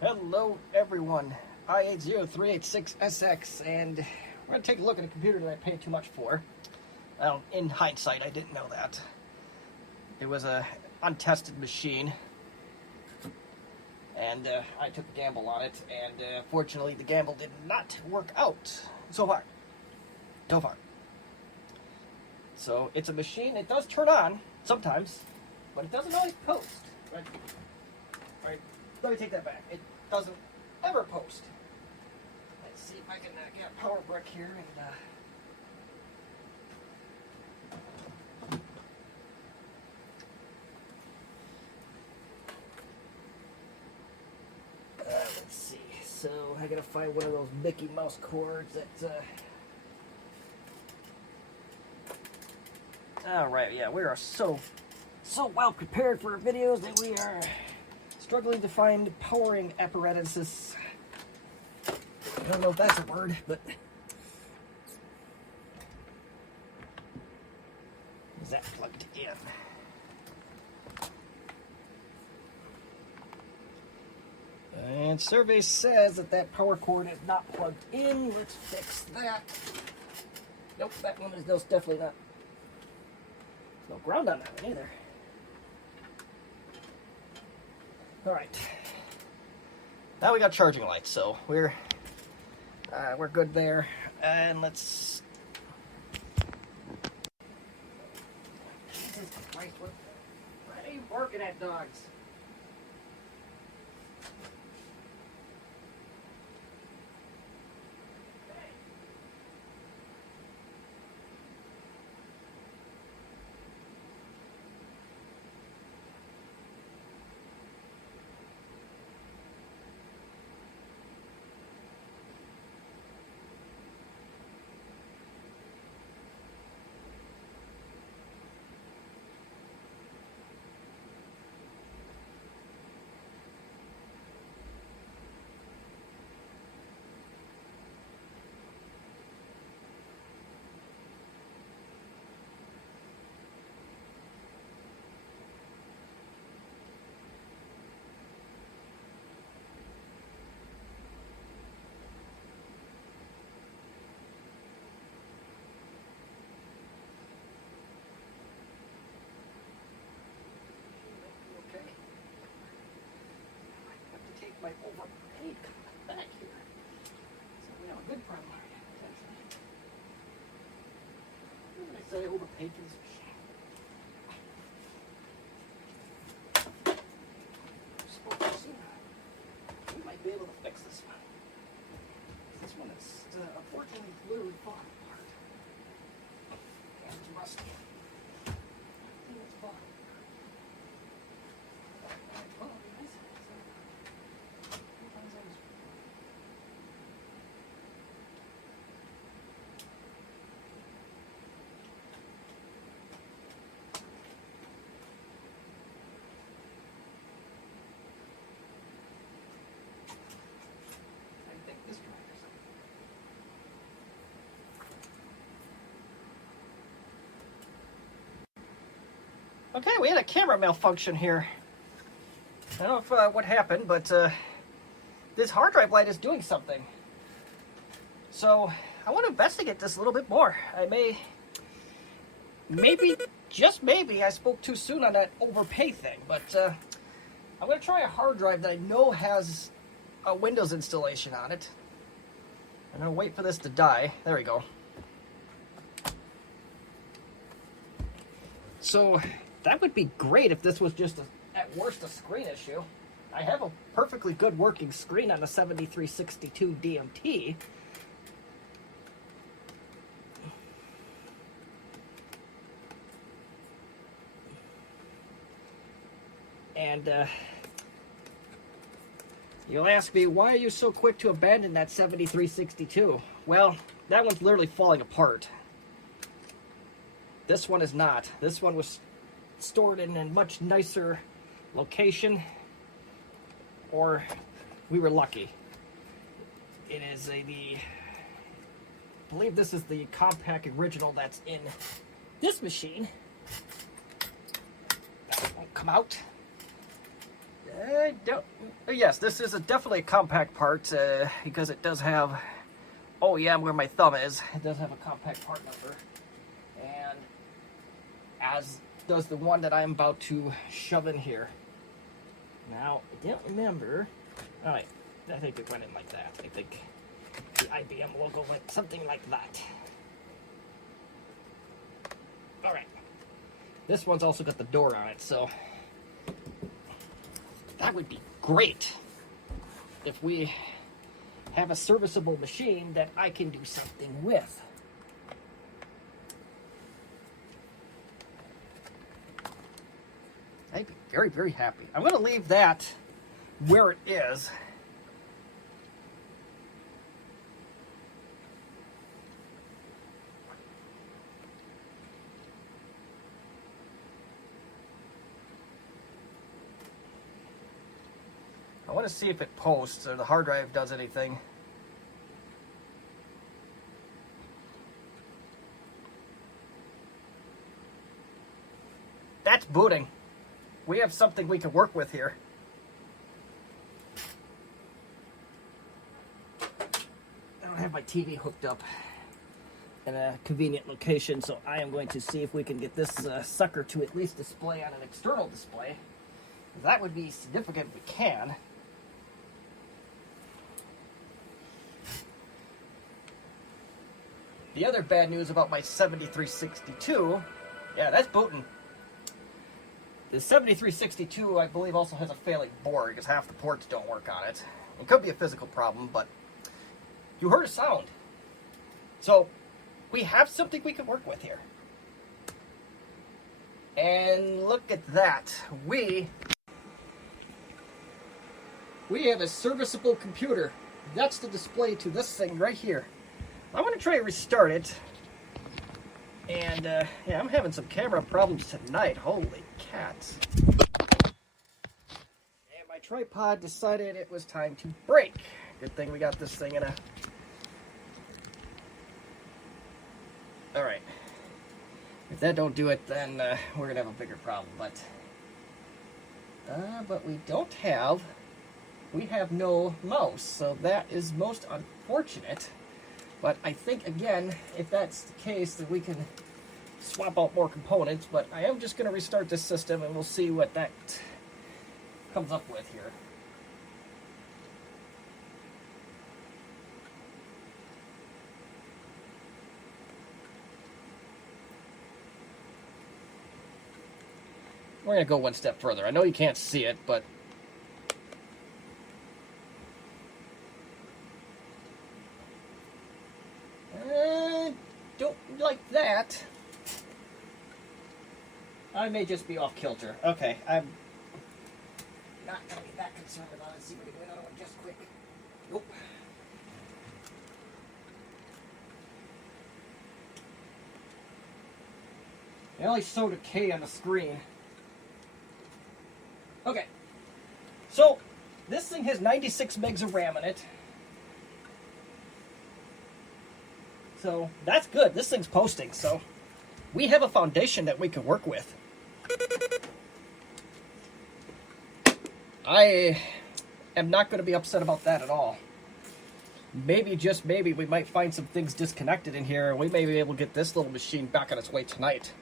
Hello everyone, I803866SX, and we're going to take a look at a computer that I paid too much for. In hindsight, I didn't know that. It was a untested machine, and I took a gamble on it, and fortunately the gamble did not work out so far. So it's a machine, it does turn on sometimes, but it doesn't always post. Right, let me take that back. It doesn't ever post. Let's see if I can get a power brick here and let's see. So I gotta find one of those Mickey Mouse cords that. All right, yeah, we are so well prepared for our videos that we are struggling to find powering apparatuses. I don't know if that's a word, but is that plugged in? And survey says that power cord is not plugged in. Let's fix that. Nope, that one is definitely not. No ground on that one either. All right. Now we got charging lights, so we're good there. And let's. Jesus Christ! What are you barking at, dogs? My overpaid back here. So we have a good problem here, potentially. What did I say? I overpaid for this machine. We might be able to fix this one. This one is unfortunately literally falling apart. And it's rusty. It's falling. Okay, we had a camera malfunction here. I don't know if, what happened, but this hard drive light is doing something. So I want to investigate this a little bit more. I maybe, just maybe, I spoke too soon on that overpay thing, but I'm going to try a hard drive that I know has a Windows installation on it. I'm going to wait for this to die. There we go. So that would be great if this was just, at worst, a screen issue. I have a perfectly good working screen on the 7360 DMT. And you'll ask me, why are you so quick to abandon that 7362? Well, that one's literally falling apart. This one is not. This one was stored in a much nicer location, or we were lucky. It is I believe this is the Compaq original that's in this machine. That won't come out. I don't. Yes, this is definitely a Compaq part because it does have. Oh yeah, where my thumb is. It does have a Compaq part number, and as does the one that I'm about to shove in here. Now I don't remember. Oh wait, I think it went in like that. I think the IBM logo went something like that. All right. This one's also got the door on it, so that would be great if we have a serviceable machine that I can do something with. I'd be very, very happy. I'm going to leave that where it is. I want to see if it posts or the hard drive does anything. That's booting. We have something we can work with here. I don't have my TV hooked up in a convenient location, so I am going to see if we can get this sucker to at least display on an external display. That would be significant if we can. The other bad news about my 7362, yeah, that's booting. The 7362, I believe, also has a failing board because half the ports don't work on it. It could be a physical problem, but you heard a sound. So we have something we can work with here. And look at that. We have a serviceable computer. That's the display to this thing right here. I'm going to try to restart it. And, yeah, I'm having some camera problems tonight. Holy cats. And my tripod decided it was time to break. Good thing we got this thing in a... Alright. If that don't do it, then we're going to have a bigger problem. But we don't have... We have no mouse, so that is most unfortunate. But I think, again, if that's the case, that we can swap out more components. But I am just going to restart this system, and we'll see what that comes up with here. We're going to go one step further. I know you can't see it, but... don't like that. I may just be off kilter. Okay, I'm not going to be that concerned about it. Let's see if we can do another one just quick. Nope. I only showed a K on the screen. Okay. So, this thing has 96 megs of RAM in it. So that's good. This thing's posting, so we have a foundation that we can work with. I am not going to be upset about that at all. Maybe, just maybe, we might find some things disconnected in here, and we may be able to get this little machine back on its way tonight.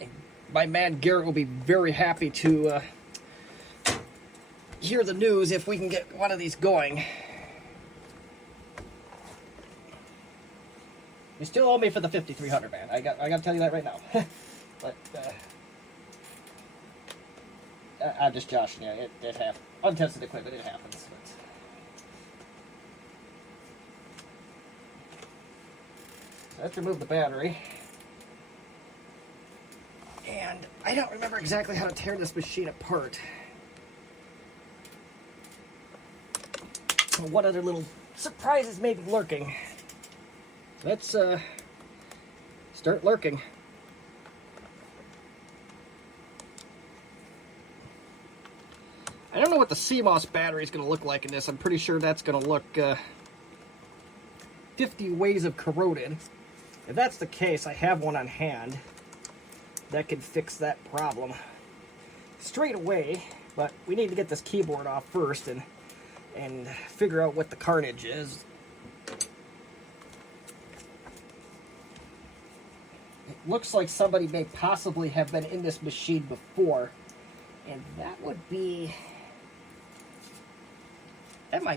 And my man Garrett will be very happy to hear the news if we can get one of these going. You still owe me for the 5300, man. I got to tell you that right now. But I'm just joshing you. It happens. Untested equipment, it happens. But so let's remove the battery. And I don't remember exactly how to tear this machine apart. So what other little surprises may be lurking? Let's start lurking. I don't know what the CMOS battery is going to look like in this. I'm pretty sure that's going to look 50 ways of corroded. If that's the case, I have one on hand that can fix that problem. straight away, but we need to get this keyboard off first and figure out what the carnage is. It looks like somebody may possibly have been in this machine before, and that might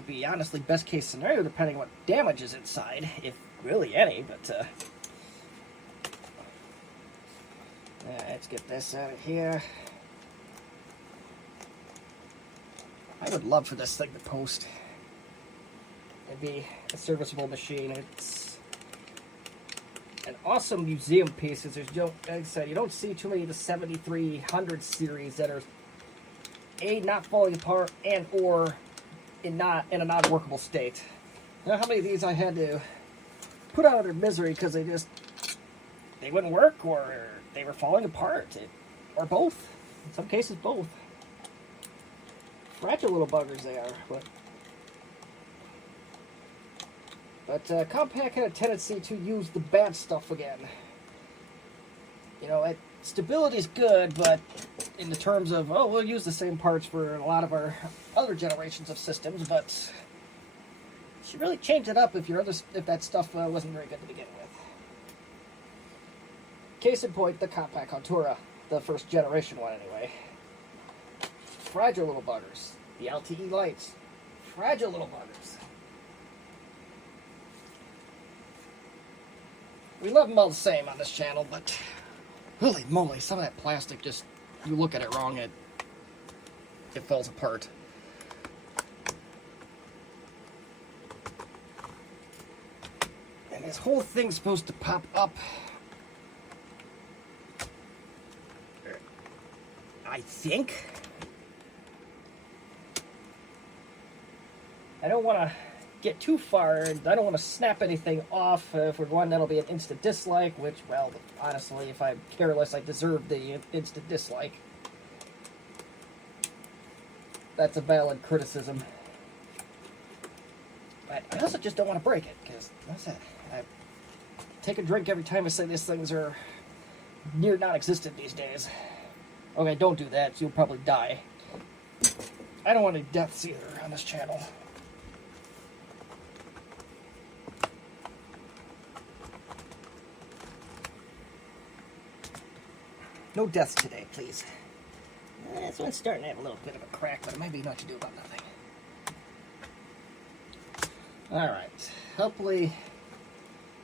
be honestly best case scenario depending on what damage is inside, if really any, but let's get this out of here. I would love for this thing to post. It'd be a serviceable machine. It's an awesome museum piece. Like I said, you don't see too many of the 7300 series that are not falling apart and or in a non-workable state. You know how many of these I had to put out of their misery because they wouldn't work, or they were falling apart, or both. In some cases, both. Fragile little buggers they are, but Compaq had a tendency to use the bad stuff again. You know, stability's good, but in the terms of, we'll use the same parts for a lot of our other generations of systems, but she really changed it up if that stuff wasn't very good to begin with. Case in point, the Compaq Armada, the first generation one anyway. Fragile little buggers. The LTE lights. Fragile little buggers. We love them all the same on this channel, but holy moly, some of that plastic just, you look at it wrong, it falls apart. And this whole thing's supposed to pop up. I think. I don't want to get too far, and I don't want to snap anything off. For one, that'll be an instant dislike, which, well, honestly, if I'm careless, I deserve the instant dislike. That's a valid criticism. But I also just don't want to break it, because, what's that? I take a drink every time I say these things are near non-existent these days. Okay, don't do that, so you'll probably die. I don't want any deaths either on this channel. No deaths today, please. This one's starting to have a little bit of a crack, but it might be not to do about nothing. Alright, hopefully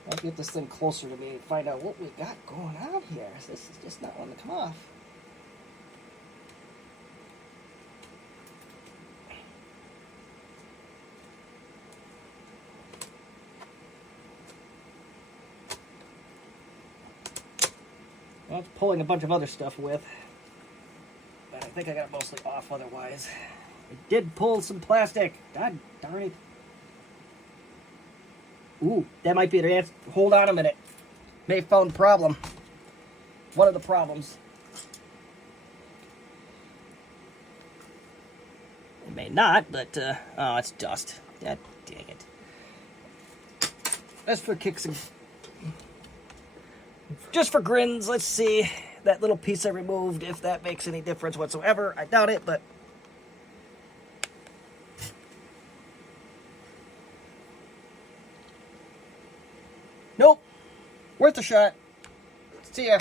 I'll get this thing closer to me and find out what we got going on here. This is just not wanting to come off. I was pulling a bunch of other stuff with, but I think I got it mostly off otherwise. I did pull some plastic. God darn it. Ooh, that might be the answer. Hold on a minute. May have found a problem. One of the problems. It may not, but, oh, it's dust. God dang it. That's for kicks and... Just for grins, let's see that little piece I removed, if that makes any difference whatsoever. I doubt it, but... Nope. Worth a shot. See ya.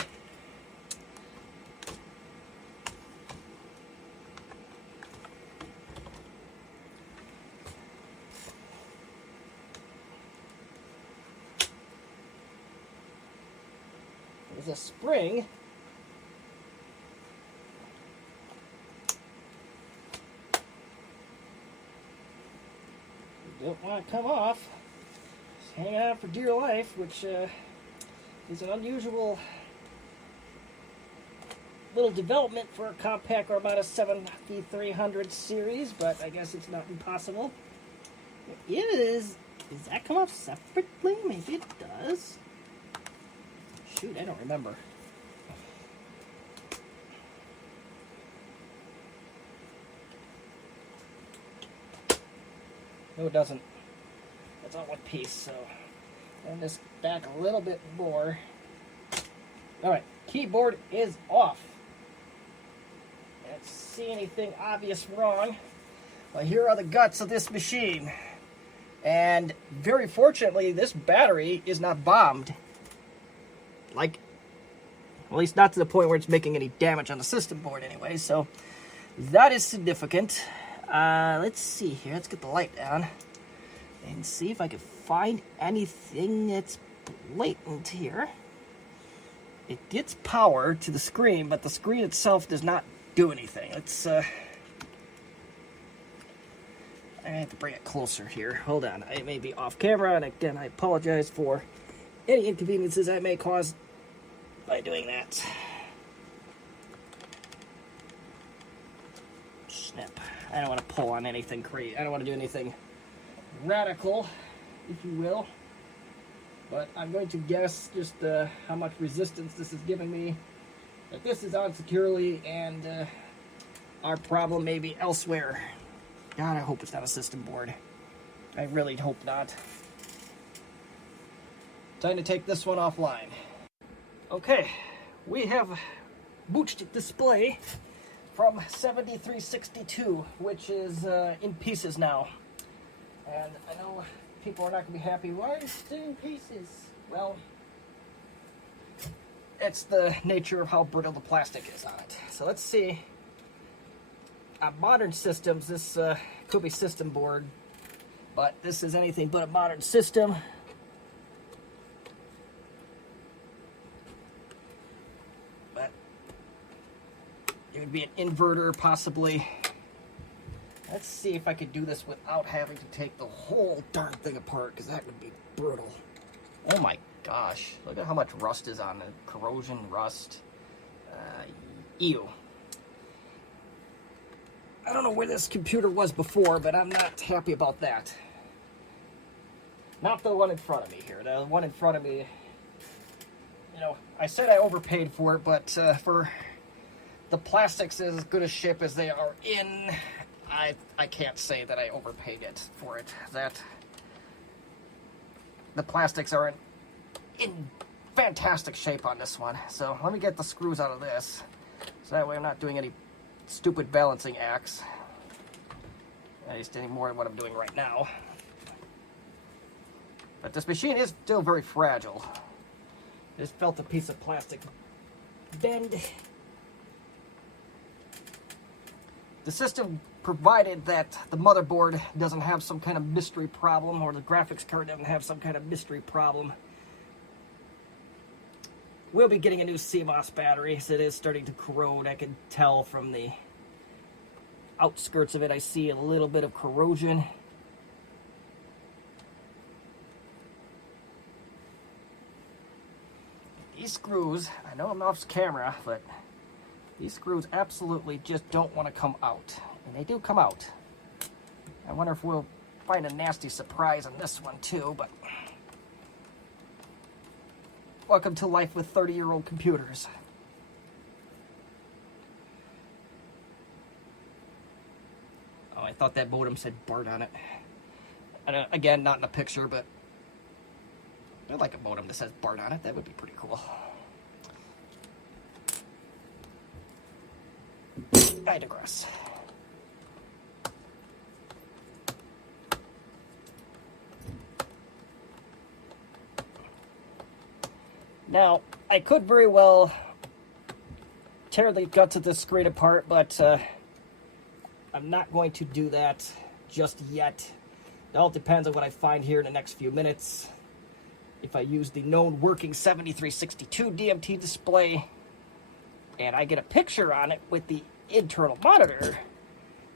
There's a spring. You don't want to come off. Just hang on for dear life, which is an unusual little development for a Compaq Armada 7360 series, but I guess it's not impossible. It is. Does that come off separately? Maybe it does. Shoot, I don't remember. No, it doesn't. That's all one piece, so turn this back a little bit more. Alright, keyboard is off. Let's see anything obvious wrong. Well, here are the guts of this machine. And very fortunately, this battery is not bombed. Like, well, at least not to the point where it's making any damage on the system board anyway, so that is significant. Let's see here. Let's get the light down and see if I can find anything that's blatant here. It gets power to the screen, but the screen itself does not do anything. Let's, I have to bring it closer here. Hold on. I may be off camera, and again, I apologize for any inconveniences I may cause by doing that. Snap. I don't want to pull on anything crazy. I don't want to do anything radical, if you will. But I'm going to guess just how much resistance this is giving me. That this is on securely, and our problem may be elsewhere. God, I hope it's not a system board. I really hope not. Time to take this one offline. Okay, we have booted display from 7362, which is in pieces now. And I know people are not going to be happy. Why is it in pieces? Well, it's the nature of how brittle the plastic is on it. So let's see. On modern systems, this could be system board, but this is anything but a modern system. But it would be an inverter, possibly. Let's see if I could do this without having to take the whole darn thing apart, because that would be brutal. Oh my gosh, look at how much rust is on it. Corrosion, rust. Ew. I don't know where this computer was before, but I'm not happy about that. Not the one in front of me here. The one in front of me, you know, I said I overpaid for it, but for the plastics as good a shape as they are in, I can't say that I overpaid it for it. That the plastics are in fantastic shape on this one. So let me get the screws out of this, so that way I'm not doing any stupid balancing acts. At least any more than what I'm doing right now. But this machine is still very fragile. Just felt a piece of plastic bend. The system provided that the motherboard doesn't have some kind of mystery problem, or the graphics card doesn't have some kind of mystery problem. We'll be getting a new CMOS battery, so it is starting to corrode. I can tell from the outskirts of it, I see a little bit of corrosion. These screws, I know I'm off camera, but these screws absolutely just don't want to come out. And they do come out. I wonder if we'll find a nasty surprise on this one too, but welcome to life with 30-year-old computers. Oh, I thought that modem said BART on it. Again, not in a picture, but I'd like a modem that says BART on it. That would be pretty cool. I digress. Now, I could very well tear the guts of this screen apart, but I'm not going to do that just yet. It all depends on what I find here in the next few minutes. If I use the known working 7360 DMT display, and I get a picture on it with the internal monitor,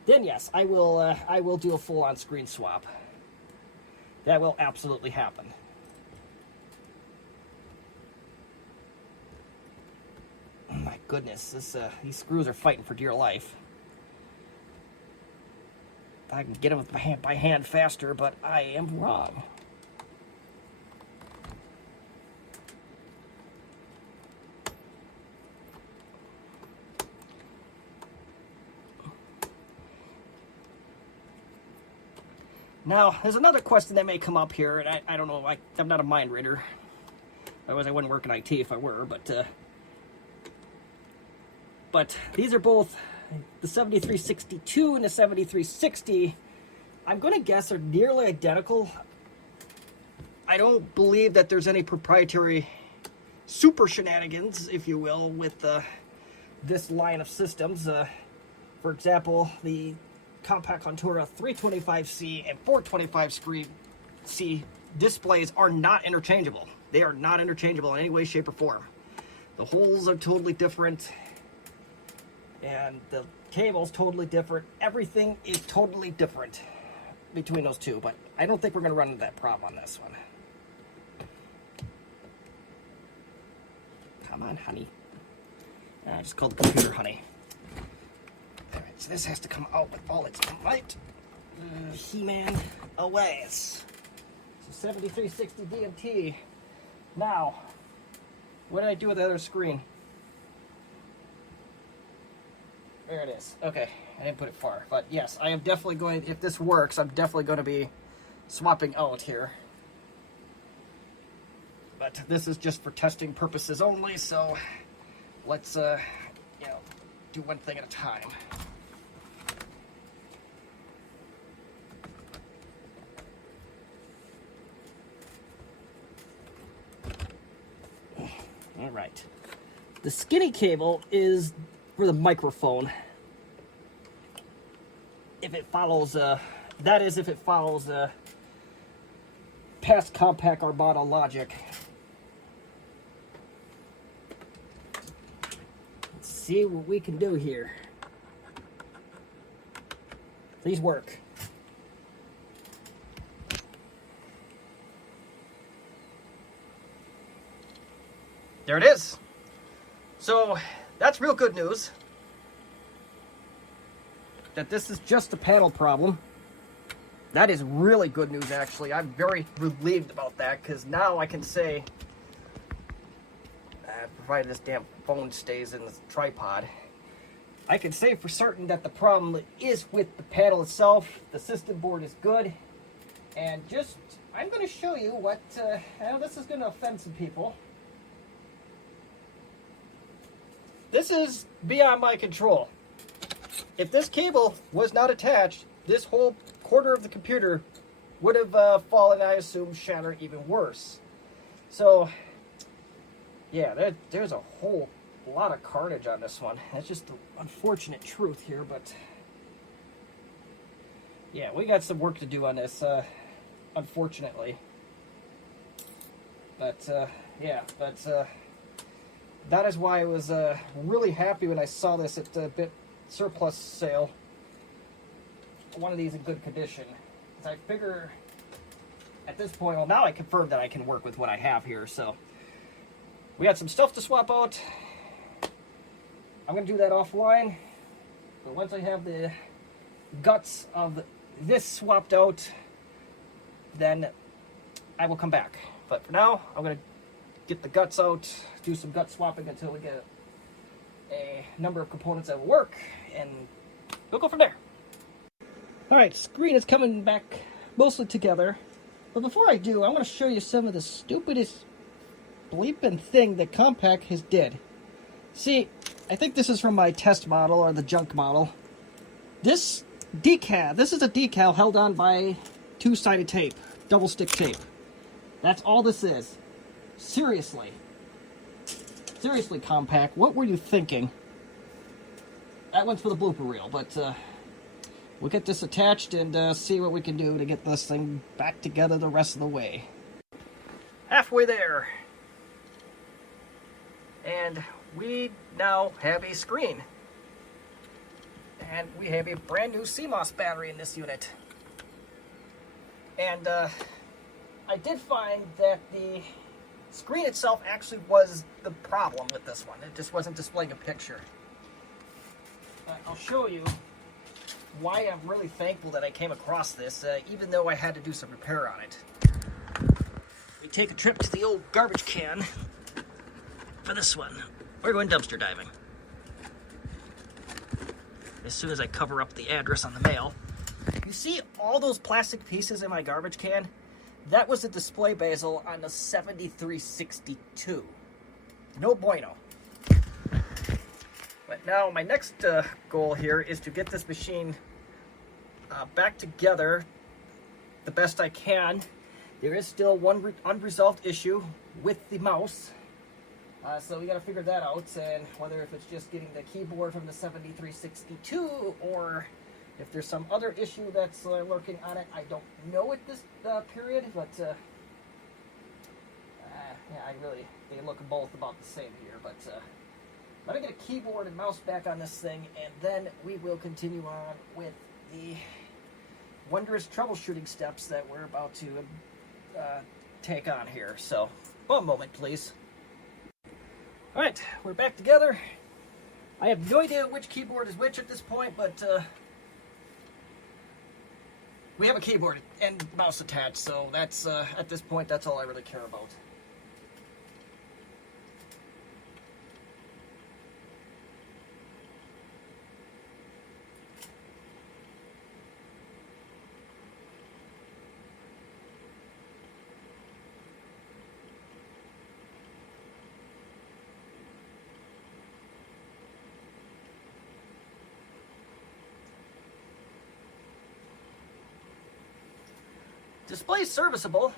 then yes, I will do a full-on screen swap. That will absolutely happen. Oh my goodness, these screws are fighting for dear life. I can get them with by hand faster, but I am wrong. Now, there's another question that may come up here, and I don't know, I'm not a mind reader. Otherwise, I wouldn't work in IT if I were, but these are both the 7362 and the 7360, I'm going to guess are nearly identical. I don't believe that there's any proprietary super shenanigans, if you will, with this line of systems. For example, the Compaq Armada 325C and 425C displays are not interchangeable. They are not interchangeable in any way, shape, or form. The holes are totally different, and the cable's totally different. Everything is totally different between those two, but I don't think we're going to run into that problem on this one. Come on, honey. I just called the computer honey. Alright, so this has to come out with all its might. He-Man away. So 7360 DMT. Now, what did I do with the other screen? There it is. Okay, I didn't put it far. But yes, I am definitely going, if this works, I'm definitely going to be swapping out here. But this is just for testing purposes only, so let's, do one thing at a time. All right. The skinny cable is for the microphone. If it follows, that is if it follows past Compaq Armada logic. Let's see what we can do here. Please work. There it is. So that's real good news. That this is just a panel problem. That is really good news, actually. I'm very relieved about that, because now I can say, provided this damn phone stays in the tripod, I can say for certain that the problem is with the panel itself. The system board is good. And just, I'm going to show you what, I know this is going to offend some people. This is beyond my control. If this cable was not attached, this whole quarter of the computer would have fallen, I assume, shattered even worse. So, yeah, there's a whole lot of carnage on this one. That's just the unfortunate truth here, but yeah, we got some work to do on this, unfortunately. But, that is why I was really happy when I saw this at the BitHistory Surplus Sale. One of these in good condition. I figure at this point, well, now I confirmed that I can work with what I have here. So we got some stuff to swap out. I'm going to do that offline. But once I have the guts of this swapped out, then I will come back. But for now, I'm going to get the guts out, do some gut swapping until we get a number of components that will work, and we'll go from there. Alright, screen is coming back mostly together, but before I do, I want to show you some of the stupidest bleeping thing that Compaq has did. See, I think this is from my test model, or the junk model. This decal, this is a decal held on by two-sided tape, double stick tape. That's all this is. Seriously, Compaq, what were you thinking? That one's for the blooper reel, but we'll get this attached and see what we can do to get this thing back together the rest of the way. Halfway there. And we now have a screen. And we have a brand new CMOS battery in this unit. And I did find that the screen itself actually was the problem with this one. It just wasn't displaying a picture. I'll show you why I'm really thankful that I came across this, even though I had to do some repair on it. We take a trip to the old garbage can for this one. We're going dumpster diving. As soon as I cover up the address on the mail. You see all those plastic pieces in my garbage can? That was the display bezel on the 7362. No bueno. But now my next goal here is to get this machine back together the best I can. There is still one unresolved issue with the mouse. So we got to figure that out, and whether if it's just getting the keyboard from the 7362 or if there's some other issue that's lurking on it, I don't know at this period, but yeah, they look both about the same here. But I'm going to get a keyboard and mouse back on this thing, and then we will continue on with the wondrous troubleshooting steps that we're about to take on here. So, one moment, please. All right, we're back together. I have no idea which keyboard is which at this point, but we have a keyboard and mouse attached, so that's at this point, that's all I really care about. Display's serviceable.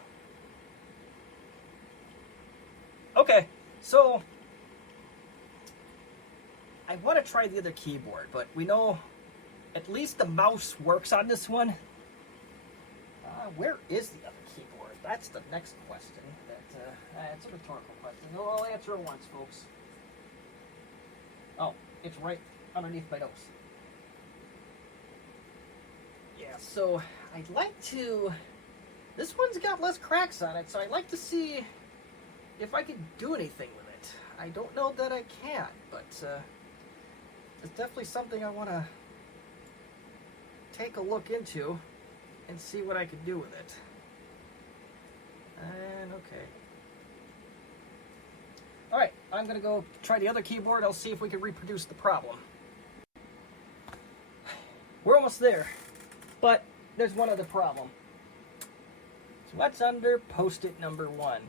Okay, so I want to try the other keyboard, but we know at least the mouse works on this one. Where is the other keyboard? That's the next question. It's a rhetorical question. I'll answer it once, folks. Oh, it's right underneath my nose. Yeah, so I'd like to... This one's got less cracks on it, so I'd like to see if I can do anything with it. I don't know that I can, but it's definitely something I want to take a look into and see what I can do with it. And okay. Alright, I'm going to go try the other keyboard. I'll see if we can reproduce the problem. We're almost there, but there's one other problem. So what's under post-it number 1?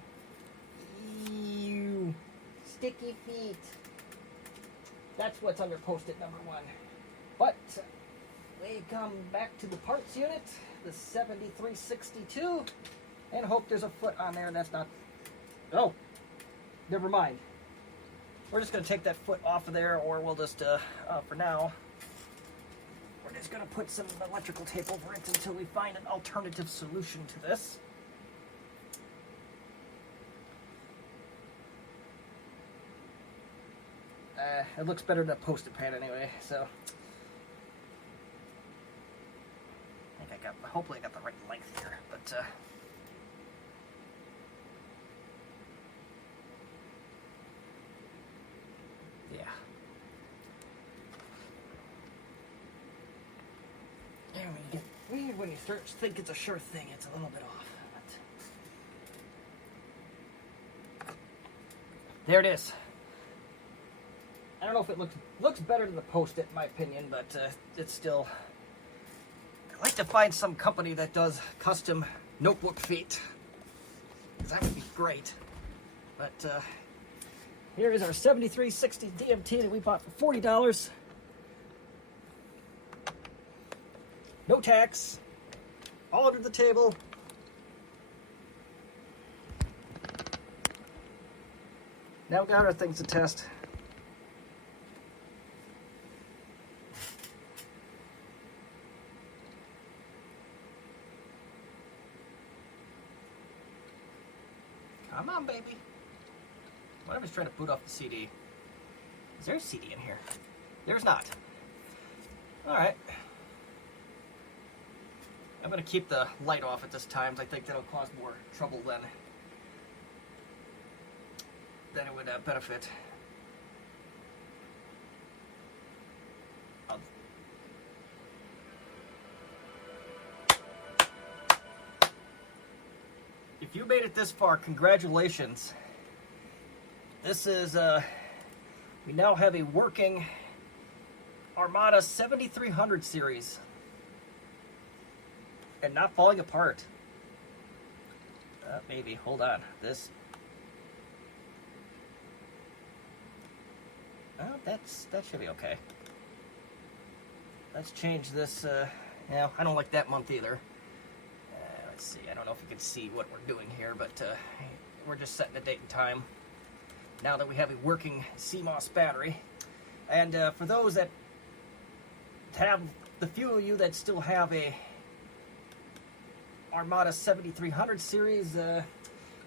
Ew. Sticky feet. That's what's under post-it number 1. But we come back to the parts unit, the 7362, and hope there's a foot on there that's not... Oh, never mind. We're just going to take that foot off of there, or we'll just, for now, we're just going to put some electrical tape over it until we find an alternative solution to this. It looks better than a post-it pad anyway, so. I think hopefully I got the right length here, but yeah. And when you start to think it's a sure thing, it's a little bit off. But there it is. I don't know if it looks better than the Post-it, in my opinion, but it's still... I'd like to find some company that does custom notebook feet, because that would be great. But here is our 7360 DMT that we bought for $40. No tax. All under the table. Now we got our things to test. Come on, baby. What if I was trying to boot off the CD? Is there a CD in here? There's not. Alright. I'm going to keep the light off at this time. I think that'll cause more trouble than it would benefit. If you made it this far, congratulations. This is, we now have a working Armada 7300 series. And not falling apart. Maybe, hold on. This. Oh, that should be okay. Let's change this. Yeah, I don't like that month either. Let's see. I don't know if you can see what we're doing here, but we're just setting the date and time now that we have a working CMOS battery. And for those that have, the few of you that still have a Armada 7300 series,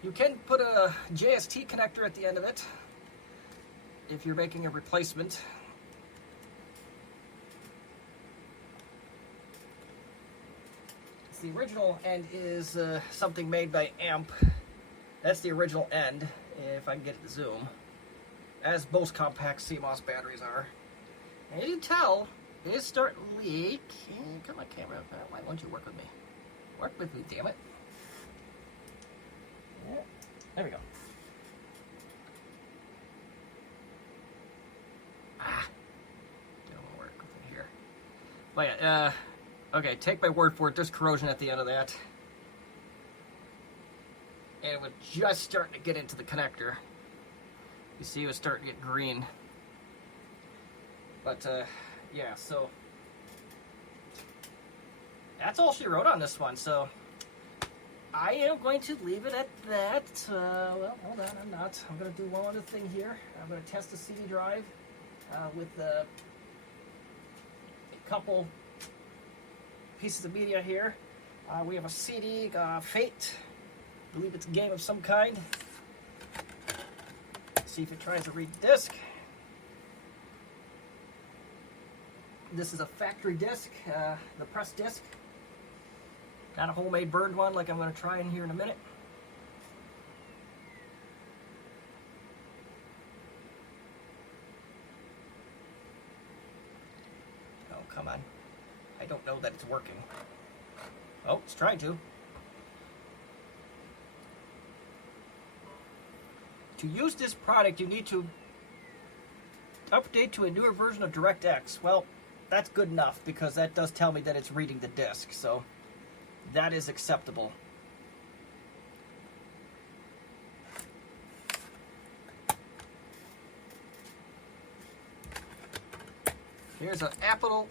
you can put a JST connector at the end of it if you're making a replacement. The original end is something made by Amp. That's the original end, if I can get it to zoom, as most Compaq CMOS batteries are. And as you can tell, it is starting to leak. Come on, camera. Why won't you work with me? Work with me, damn it. Yeah, there we go. Don't want to work with it here. But yeah, okay, take my word for it, there's corrosion at the end of that. And it was just starting to get into the connector. You see it was starting to get green. But, yeah, so that's all she wrote on this one. So I am going to leave it at that. Well, hold on, I'm not. I'm going to do one other thing here. I'm going to test the CD drive with a couple pieces of media here. We have a CD, Fate. I believe it's a game of some kind. See if it tries to read the disc. This is a factory disc, the press disc. Not a homemade burned one like I'm going to try in here in a minute. Oh, come on. I don't know that it's working. Oh, it's trying to. To use this product, you need to update to a newer version of DirectX. Well, that's good enough because that does tell me that it's reading the disk, so that is acceptable. Here's the Apple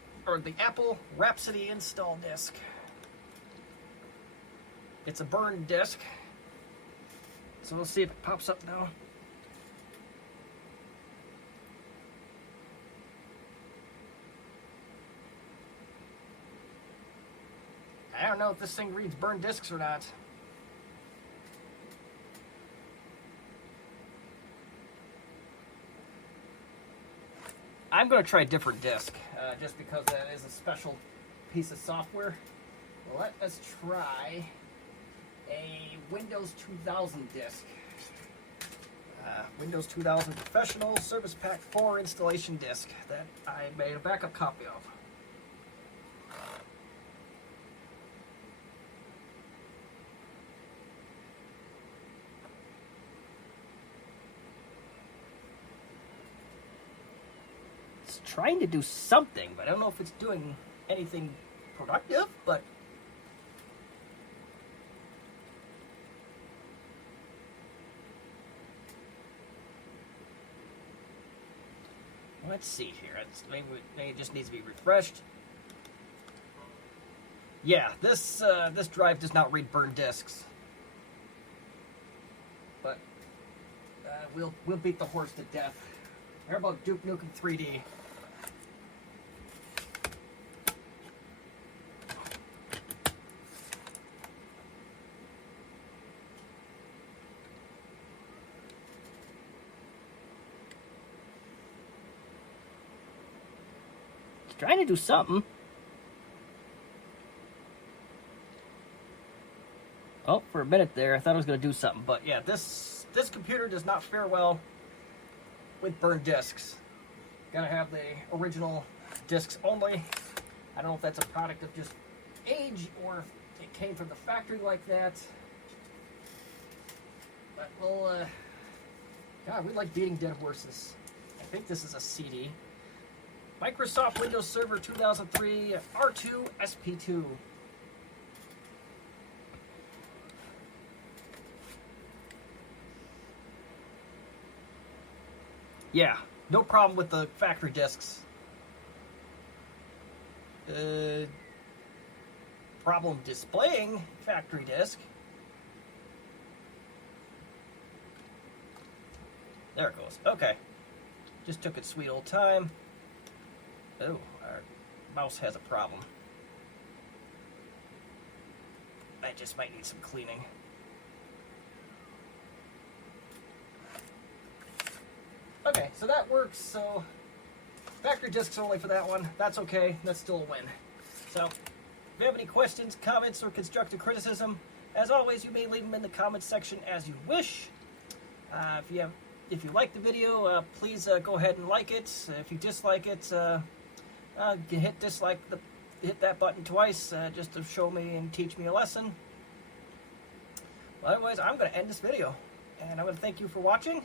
Rhapsody install disk. It's a burned disk, so we'll see if it pops up now. I don't know if this thing reads burned discs or not. I'm going to try a different disk, just because that is a special piece of software. Let us try a Windows 2000 disk. Windows 2000 Professional Service Pack 4 installation disk that I made a backup copy of. It's trying to do something, but I don't know if it's doing anything productive, but let's see here. Maybe it just needs to be refreshed. Yeah, this drive does not read burned discs, but we'll beat the horse to death. How about Duke Nukem 3D? Trying to do something. Oh, for a minute there, I thought it was going to do something. But yeah, this computer does not fare well with burned discs. Gotta have the original discs only. I don't know if that's a product of just age or if it came from the factory like that. But we'll, God, we like beating dead horses. I think this is a CD. Microsoft Windows Server 2003 R2 SP2. Yeah, No problem with the factory discs. Problem displaying factory disc. There it goes. Okay. Just took its sweet old time. Oh, our mouse has a problem. I just might need some cleaning. Okay, so that works. So factory discs only for that one. That's okay. That's still a win. So if you have any questions, comments, or constructive criticism, as always, you may leave them in the comments section as you wish. If you like the video, please go ahead and like it. If you dislike it, hit that button twice just to show me and teach me a lesson. Well, otherwise, I'm going to end this video, and I'm going to thank you for watching,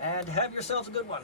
and have yourselves a good one.